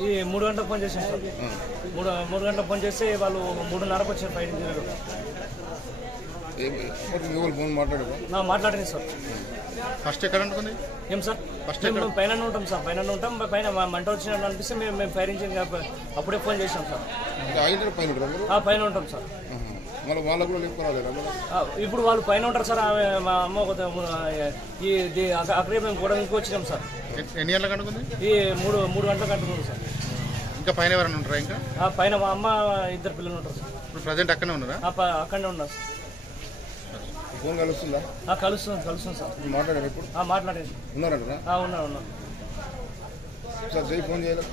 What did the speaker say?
ఈ 3 గంటలకు ఫోన్ చేశాను సార్. 3 గంటలకు ఫోన్ చేస్తే వాళ్ళు 3:30కు వచ్చారు. బయట మాట్లాడింది సార్. ఫస్ట్ ఎక్కడ ఉంటుంది ఏం సార్? ఫస్ట్ పైన ఉంటాం సార్. పైన ఉంటాం. పైన మంట వచ్చినట్టు అనిపిస్తే మేము ఫైరింగ్ అప్పుడే ఫోన్ చేసాం సార్. పైన ఉంటాం సార్. ఇప్పుడు వాళ్ళు పైన ఉంటారు సార్. మా అమ్మ అక్కడే మేము గొడవ ఇంటికి వచ్చినాం సార్. ఎన్ని గంటలకు అనుకుంది? ఈ 3 గంటలకు అంటున్నాం సార్. ఇంకా పైన ఎవరైనా ఉంటారా? ఇంకా పైన మా అమ్మ 2 పిల్లలు ఉంటారు సార్. ఇప్పుడు ప్రజెంట్ అక్కడనే ఉన్నారా? అక్కడనే ఉన్నారు సార్. ఫోన్ కలుస్తుందా? కలుస్తుంది సార్. మాట్లాడారు ఇప్పుడు? మాట్లాడేది ఉన్నారంట. ఉన్నారు. సార్ ఫోన్ చేయాలి.